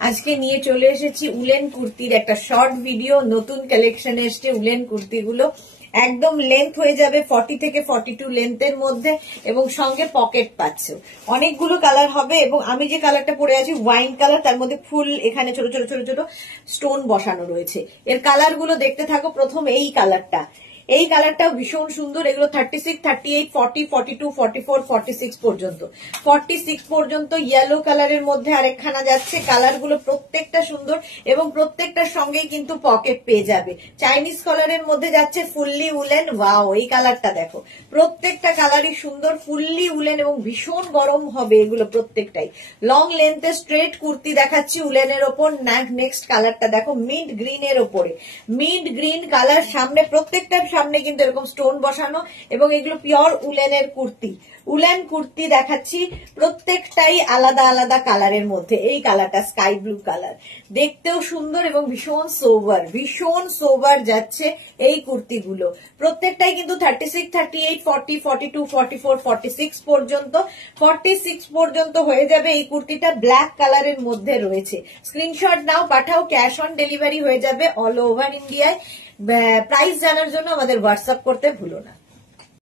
আজকে নিয়ে চলে এসেছি উলেন কুর্তির একটা শর্ট ভিডিও। নতুন কালেকশন এসছে উলেন কুর্তিগুলো, একদম লেন্থ হয়ে যাবে 40 থেকে 42 লেন্থের মধ্যে এবং সঙ্গে পকেট পাচ্ছ। অনেকগুলো কালার হবে এবং আমি যে কালারটা পরে আছি ওয়াইন কালার, তার মধ্যে ফুল এখানে ছোট ছোট ছোট ছোট স্টোন বসানো রয়েছে। এর কালার গুলো দেখতে থাকো। প্রথম এই কালারটা, এই কালারটাও ভীষণ সুন্দর। এগুলো 36, 38, 40, 42, 44, 46 পর্যন্ত। 46 পর্যন্ত ইয়েলো কালারের মধ্যে আরেকখানা যাচ্ছে। কালারগুলো প্রত্যেকটা সুন্দর এবং প্রত্যেকটার সঙ্গেই কিন্তু পকেট পেয়ে যাবে। চাইনিজ কালারের মধ্যে যাচ্ছে ফুললি উলেন। ওয়াও, এই কালারটা দেখো, প্রত্যেকটা কালারই সুন্দর, ফুললি উলেন এবং ভীষণ গরম হবে এগুলো প্রত্যেকটাই। লং লেন্থে স্ট্রেট কুর্তি দেখাচ্ছি উলেনের ওপর। নেক্সট কালারটা দেখো, মিন্ট গ্রিন এর ওপরে। মিন্ট গ্রিন কালার, সামনে প্রত্যেকটার সামনে কিন্তু এরকম স্টোন বসানো এবং এগুলো পিওর উলেনের কুর্তি। উলেন কুর্তি দেখাচ্ছি, প্রত্যেকটাই আলাদা আলাদা কালারের মধ্যে। এই কালারটা স্কাই ব্লু কালার, দেখতেও সুন্দর এবং ভীষণ সোবার যাচ্ছে এই কুর্তিগুলো। প্রত্যেকটাই কিন্তু 36, 38, 40, 42, 44, 46 পর্যন্ত। 46 পর্যন্ত হয়ে যাবে এই কুর্তিটা। ব্ল্যাক কালারের মধ্যে রয়েছে। Screenshot now, Pathao, cash on delivery হয়ে যাবে অল ওভার ইন্ডিয়ায়। প্রাইস জানার জন্য আমাদের হোয়াটসঅ্যাপ করতে ভুলো না।